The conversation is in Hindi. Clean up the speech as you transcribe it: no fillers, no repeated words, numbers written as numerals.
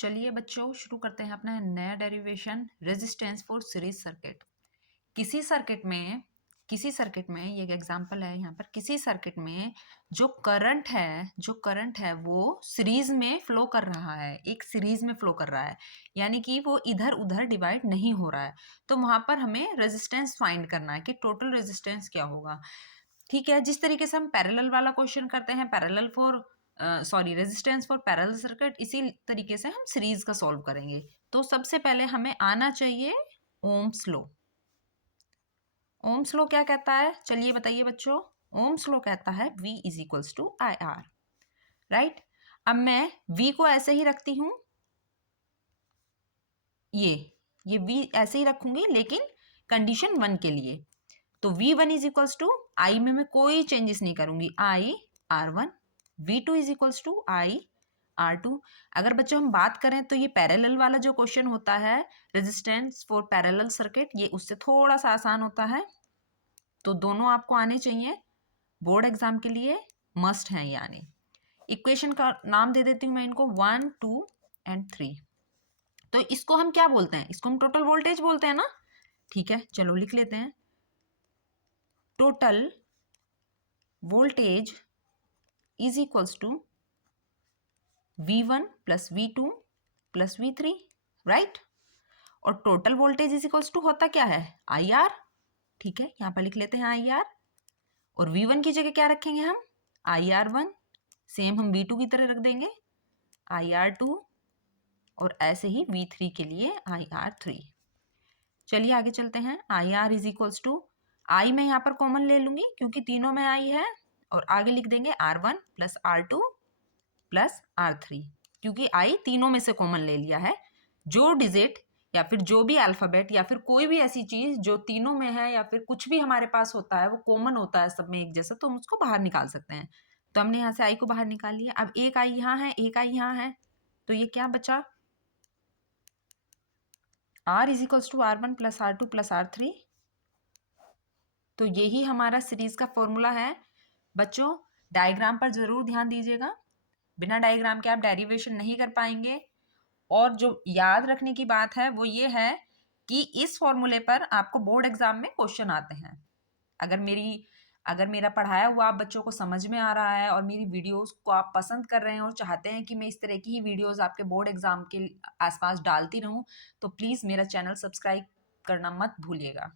चलिए बच्चों शुरू करते हैं अपना नया derivation resistance for series circuit. किसी सर्किट में ये एक एग्जांपल है यहाँ पर। किसी सर्किट में जो करंट है वो सीरीज में फ्लो कर रहा है, एक सीरीज में फ्लो कर रहा है, यानी कि वो इधर उधर डिवाइड नहीं हो रहा है। तो वहां पर हमें रेजिस्टेंस फाइंड करना है कि टोटल रेजिस्टेंस क्या होगा। ठीक है, जिस तरीके से हम पैरेलल वाला क्वेश्चन करते हैं, रेजिस्टेंस फॉर पैरेलल सर्किट, इसी तरीके से हम सीरीज का सॉल्व करेंगे। तो सबसे पहले हमें आना चाहिए ओम्स लॉ। ओम्स लॉ क्या कहता है, चलिए बताइए बच्चों। ओम्स लॉ कहता है V is equals to I R, right. अब मैं V को ऐसे ही रखती हूं, ये V ऐसे ही रखूंगी, लेकिन कंडीशन 1 के लिए। तो V1 इज इक्वल्स टू आई में मैं कोई चेंजेस नहीं करूंगी, I R1। V2 is equals to I R2। अगर बच्चों हम बात करें तो ये पैरेलल वाला जो क्वेश्चन होता है, रेजिस्टेंस फॉर पैरेलल सर्किट, ये उससे थोड़ा सा आसान होता है। तो दोनों आपको आने चाहिए, बोर्ड एग्जाम के लिए मस्ट है। यानी इक्वेशन का नाम दे देती हूँ मैं इनको, 1, 2 एंड 3। तो इसको हम क्या बोलते हैं, इसको हम टोटल वोल्टेज बोलते हैं ना। ठीक है, चलो लिख लेते हैं। Total voltage is equals to V1 plus V2 plus V3, right. और total voltage is equals to होता क्या है, IR। ठीक है, यहां पर लिख लेते हैं IR। और V1 की जगह क्या रखेंगे हम, IR1। सेम हम V2 की तरह रख देंगे IR2, और ऐसे ही V3 के लिए IR3। चलिए आगे चलते हैं। IR इज इक्वल्स टू, आई मैं यहाँ पर कॉमन ले लूंगी क्योंकि तीनों में आई है, और आगे लिख देंगे R1 plus R2 plus R3, क्योंकि आई तीनों में से कॉमन ले लिया है। जो डिजिट या फिर जो भी अल्फाबेट या फिर कोई भी ऐसी चीज जो तीनों में है या फिर कुछ भी हमारे पास होता है वो कॉमन होता है सब में एक जैसा, तो हम उसको बाहर निकाल सकते हैं। तो हमने यहाँ से आई को बाहर निकाल लिया। अब एक आई यहाँ है, एक आई यहाँ है, तो ये क्या बचा, R is equals to R1 plus R2 plus R3। तो यही हमारा सीरीज का फॉर्मूला है। बच्चों डायग्राम पर जरूर ध्यान दीजिएगा, बिना डायग्राम के आप डेरिवेशन नहीं कर पाएंगे। और जो याद रखने की बात है वो ये है कि इस फॉर्मूले पर आपको बोर्ड एग्जाम में क्वेश्चन आते हैं। अगर मेरा पढ़ाया हुआ आप बच्चों को समझ में आ रहा है और मेरी वीडियोस को आप पसंद कर रहे हैं और चाहते हैं कि मैं इस तरह की ही वीडियोस आपके बोर्ड एग्जाम के आसपास डालती रहूं, तो प्लीज़ मेरा चैनल सब्सक्राइब करना मत भूलिएगा।